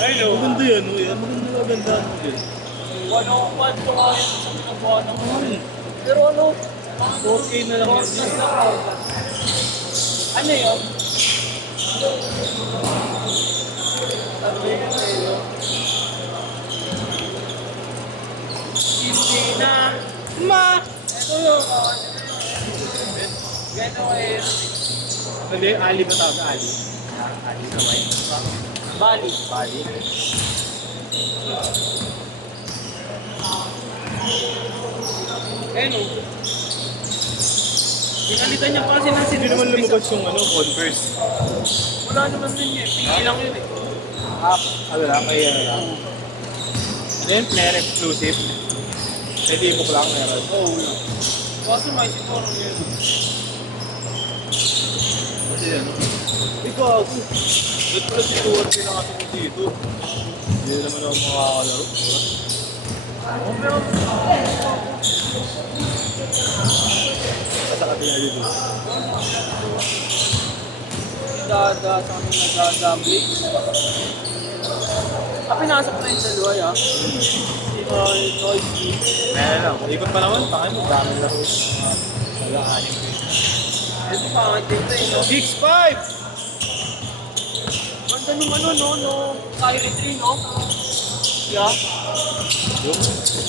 Ay, no. Maganda yan, no? Yan, maganda mo din. 101 to nga yan sa pinagawa ng ano. Pero ano, 4K na lang yan. ano yun? Sabi yun sa'yo. Hindi na. Ma! Ito yung Gano eh. Hindi, Ali ba tawag? Ali? Ali na ba yun? Bali. Bali. Eh no. Pinalitan niya pa kasi ng Hindi naman lumabas yung ano, Converse. Wala naman din yun. PE lang yun eh. Ano lang, may ano lang. Ano yun? Player exclusive. Pwede mo ko lang meron. Oo. Kaso may siguro yun. Kasi ano? Ikaw ako. Ba't pala si Stuart pinakasok ko dito? Hindi naman ako makakalaro. Pero Basta ka din dito. dada sa amin nagagambling. Pinasok na yung dalawa ya. Noisy. Meron lang. Ikot pa naman. Takan mo. Daming laro. Wala, anim. Ito pa ang dito eh. No? 6'5". Ganda nung ano no. Kyrie 3 no? Yeah. Yung?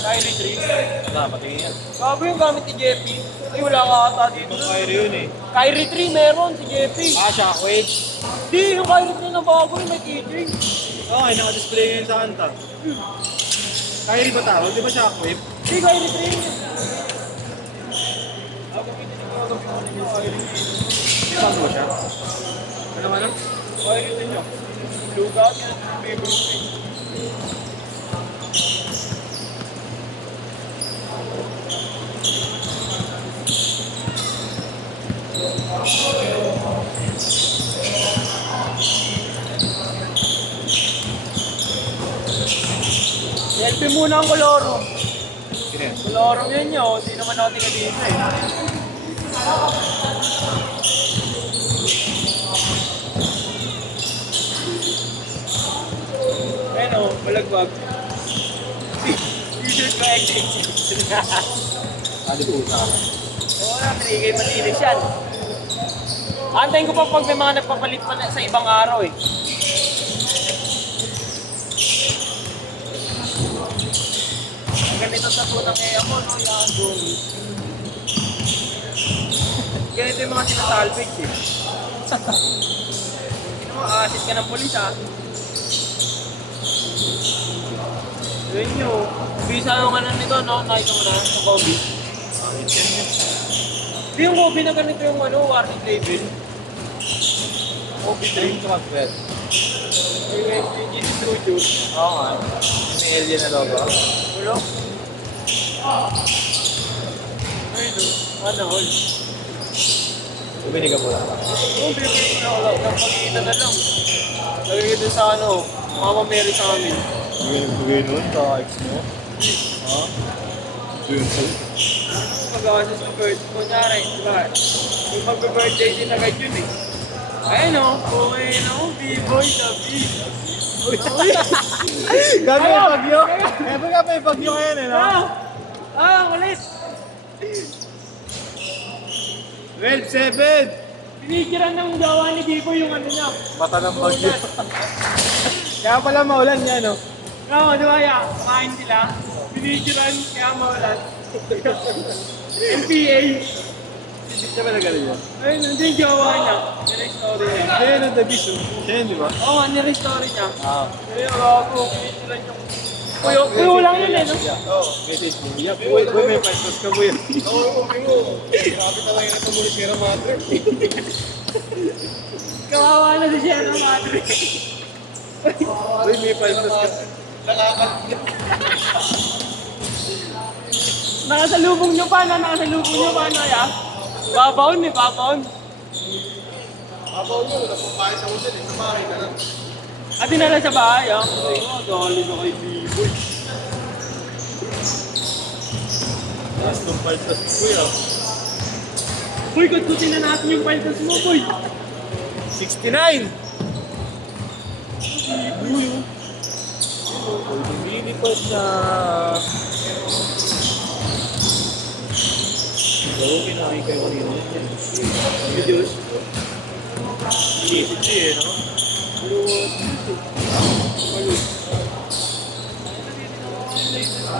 Kyrie 3. Wala, patingin yan. Bago yung gamit ni Jeppy. Ay wala ka ata dito. Ibang Kyrie yun eh. Kyrie 3 meron si Jeppy. Shockwave. Di, yung Kyrie 3 na bago yung may keychain. Okay, naka-display ngayon sa Anta. Kyrie ba tawag? Di ba Shockwave? Di, Kyrie 3. Di ba mo siya? Ano ano? Kyrie 3 niya. Lugat yan. Favorite. Helpin muna ang koloro. Sino yan? Koloro yan yun. Hindi naman ako tingin dito eh. Ano, malagbag. T-shirt ko XXX. Ano po sa akin? Oo na, 3K malinis yan. Antayin ko pa pag may mga nagpapalit pa sa ibang araw eh. Ang ganito sa tunang eh ako, no? Yan, doon. Ganito yung mga sinasalvage eh. Hindi mo, asit ka ng polis ah. Yun yun. Bisa yung ano nito, no? Nakita mo na sa Kobe. Hindi yung Kobe na ganito yung ano, warning label. Kobe Dream sa Masbet. Yung MTG Studios. Oo nga. May alien na logo. Wala? Ayun o. Ano, all. Bumili ka po lang. Oo, bibili ko na wala. Nagpakita na lang. Lagay ko sa ano, Mama Mary sa amin. Hindi ka nagbigay nun sa ex mo? Ha? Yun sa'yo. Pag-awas sa birthday. Kunyari, diba? Yung mag-birthday din agad yun eh. Ayun o. Okay na o. B-boy na B. Gabi may bagyo? Eh, baga may bagyo ngayon eh, no? Ulit. 12-7! Pinikiran ng gawa ni B-boy yung ano niya. Mata ng bagyo. Kaya pala maulan niya, no? Oo, di ba ya? Kumain sila. Pinikiran, kaya mawalan. MPA. Hindi siya ba nagaling yan? Ayun, hindi yung gawa niya. Nire-story niya. Kaya nung Dabiso. Siya yun, di ba? Oo, nire-story niya. Ah. Ayun, ako, pinikiran yung... Kuyo lang yun eh, no? Oo, message mo. Yeah, boy, may pastos ka, boy. Oo, mo. Grabe talaga yung tumulit kaya ng madre. Kawawa na si Sierra Madre. Boy, may pastos ka. Nakasalubong nyo pa na, ya? Babaon eh, babaon. Abaw nyo, napapayos ako dyan eh. Samahin ka lang. At dinala sa bahay, ah. Ay, dali na kay B-boy. Last ng pastos ko, boy, ah. Boy, kutkutin na natin yung paltas mo, boy. 69! Uy, lumilipad na. Oo, kinahin kayo kanina. Videos. Isip siya no?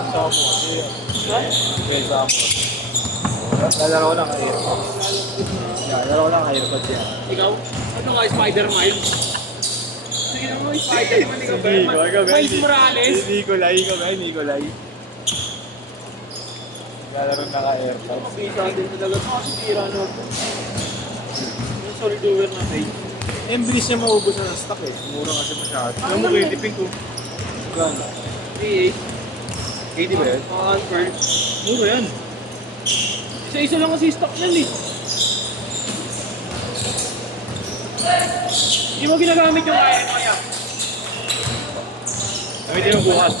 Sama mo. Ha? Okay, sama mo. Lalaro lang kayo. Lalaro lang kayo. Ba't yan? Ikaw? Ano nga, Spider-Man? Sige naman, Spider-Man. Ikaw ba? Miles Morales. Nicolay, Nicolay. Lalaro na kayo. Mabisa din talaga. Makasitira na ako. Yung solid over na tayo. Eh, bilis niya maubos na ng stock eh. Mura kasi masyado. Alam mo, 20 pink ko. Gano? 3-8. 80 ba yan? Mga unfurled. Mura yan. Isa-isa lang kasi stock yan eh. Hindi mo ginagamit yung kaya kaya. Kami din yung buhat.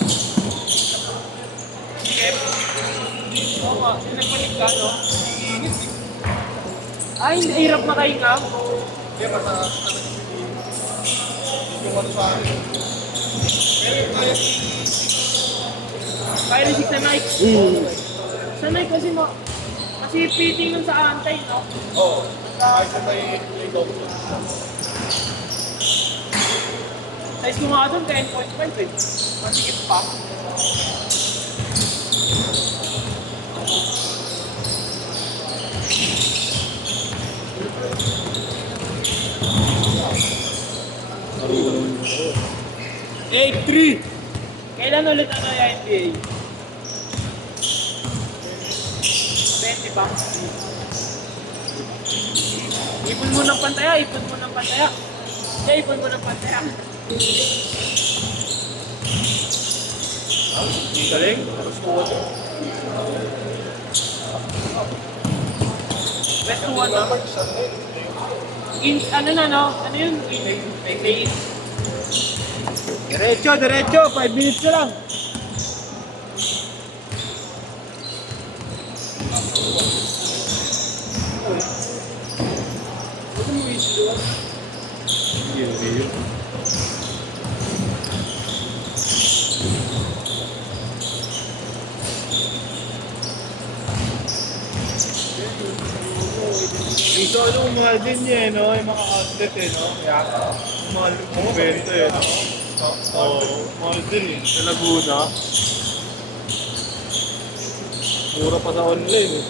Kep. Oo nga, yung nagpanik ka, no? Ay, hindi hirap makahinga. Hindi, basta yung ano sa akin. Pero yung kaya Kaya ni 6 na Nike. Sa Nike kasi fitting nun sa antay, no? Oo. Kahit sa tayo yung double. Size ko nga doon, 10.5 eh. Masikip pa. Marunong. 8-3! Kailan ulit ano yung NBA? 20 ba? Ipon mo ng pantaya, ipon mo ng pantaya. Kaya ipon mo ng pantaya. Galing. Tapos kuha siya. Best to one, no? Ano na, no? Ano yun? Base. Diretso, diretso. 5 minutes na lang. Ano mo issue? Yun. Dito ano, mahal din niya eh, no? Yung mga outlet eh, no? Kaya, mahal yung bento eh, no? Oo, mahal din eh. Sa Laguna. Mura pa sa online eh.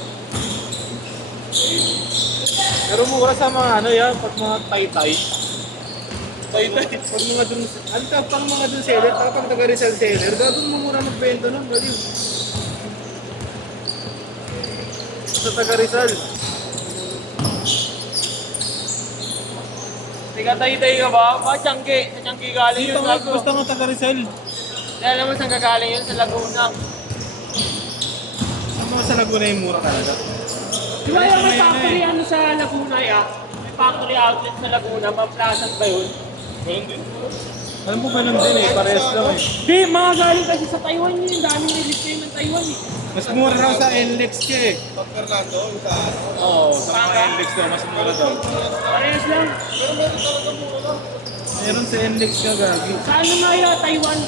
Pero mura sa mga ano yan, pag mga tay-tay. Tay-tay? Pag mga dun, ang pang mga dun seller, pag taga-resell seller, gagawin mo mura magbento nun, galing. Sa taga-resell. Tiga tayo-tayo ka ba? Ba, Tiangke? Sa Tiangke galing Dito yun. nga, basta mga taga-resell. Alam mo saan gagaling yun? Sa Laguna. Sa mga sa Laguna yung mura talaga. Di ba yung may Ayun na factory eh. ano sa Laguna ya? May factory outlet sa Laguna, maplasan ba yun? Ganun din. Alam mo ganun din eh, parehas lang eh. Di, mga galing kasi sa Taiwan yun. Yung daming release kayo ng Taiwan eh. Mas mura raw sa NLEX ka eh. Pag Fernando, sa Oo, sa mga NLEX daw, mas mura daw. Parehas lang. Meron sa NLEX ka gagi. Sa ano nga ya, Taiwan?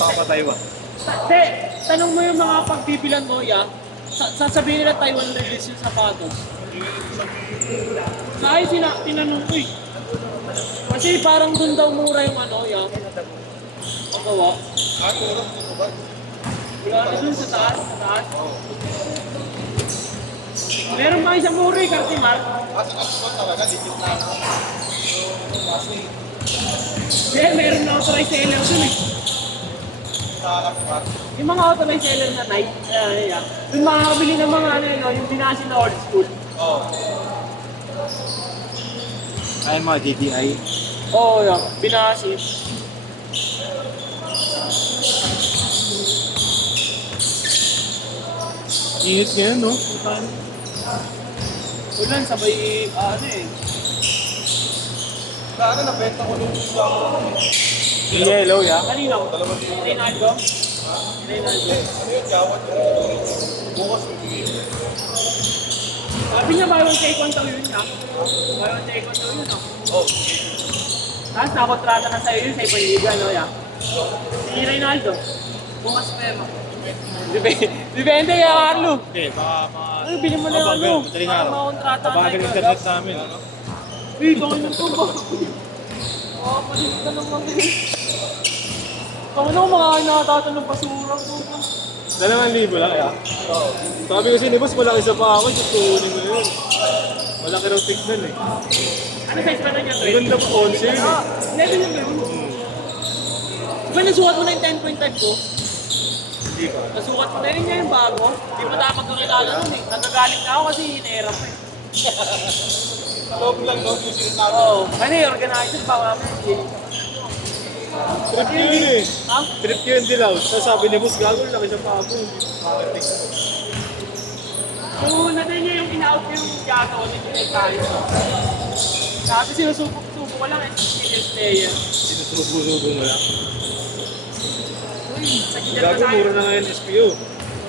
Papatay ba? Te, tanong mo yung mga pagbibilan mo ya. Sasabihin nila Taiwan release yung sapatos. Sa akin tinanong ko eh. Kasi parang dun daw mura yung ano ya. Ang gawa. Wala na dun sa taas. Sa taas. Meron ba isang mura eh, Cartimar? talaga, legit na. Hindi, meron na authorized seller dun eh. Sa Akbar. Yung mga authorized seller na Nike, dun makakabili ng mga ano yun, yung binasi na old school. Oo. Ay, mga GTI. Oo, yan. Binasi. Init ngayon, no? Ulan, sabay, ano eh. Sana nabenta ko nung Yung yellow, ya? Kanina ko. Reynaldo? Reynaldo. ano yun, gawat yung bukas yung Sabi niya, buy one take one daw yun niya. Buy one take one daw yun, ah. Oh. Tapos nakakontrata na sa'yo yun sa ibang liga, no, ya? Si Reynaldo. Bukas pera. Depende kaya, Carlo. Okay, baka Ay, bilhin mo na yung ano. Madaling araw. Makakontrata na Bagal tayo. internet namin. Uy, baka nang to ba? Palit ka naman eh. Kung ano, mga nakatatan ng basura ko. 2,000 lang, ya. Sabi kasi ni boss, malaki sa pa ako, tutunin mo yun. Malaki raw tignan eh. Ano size ba na niya, Ang Trey? ganda po, 11 yun eh. 11 yung meron. Diba nasukat mo na yung 10.5 ko? Hindi pa. Nasukat mo na rin niya yung bago. Di pa tayo magkakilala nun eh. Nagagalit na ako kasi hinairap eh. Loob lang, no? Yung sinasabi. Oo. Ano eh, organizer pa kami. Trip yun eh. Ha? Trip yun dilaw. Tapos sabi ni boss, gago, laki sa pa ako. So, natin niya yung in-out yung gagawa ni Pinay tayo. Sabi sinusubo ko lang eh, skills player. Sinusubo-subo mo lang. Uy, sagigyan na Gago, tayo. mura na ngayon SPO.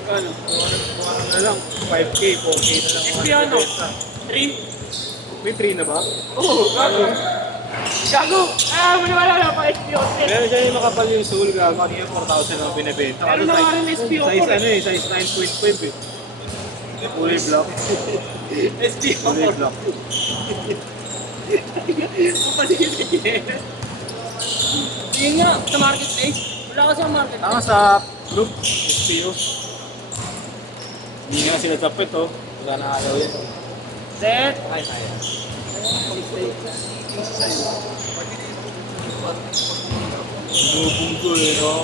Ano? Kung ano na lang, 5K, 4K na lang. SPO ano? 3? May 3 na ba? Oo, gago. Gago! Ah, wala na pa SPO 3. Meron dyan yung makapal yung soul, gago. Ano yung 4,000 ang binibenta? Meron na nga rin SPO Size 4 ano eh, size 9.5 eh. Fully block. SPO Fully 4. block. Kapalitin. Yun nga, sa marketplace. Wala kasi ang market. Tama sa group, SPO. Hindi nga sila tapit oh. Wala na ayaw yan. Set. Ay, sayang. Lubong ko eh, no?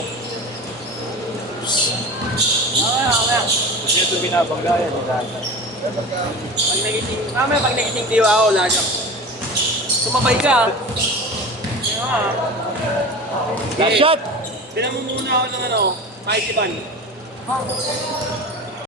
Mamaya. Kasi ito binabanggayan, nilala. Pag nagising diwa ako, lagak. Sumabay ka. Yeah. Last shot! Bilang mo muna ako ng ano, Mighty Band.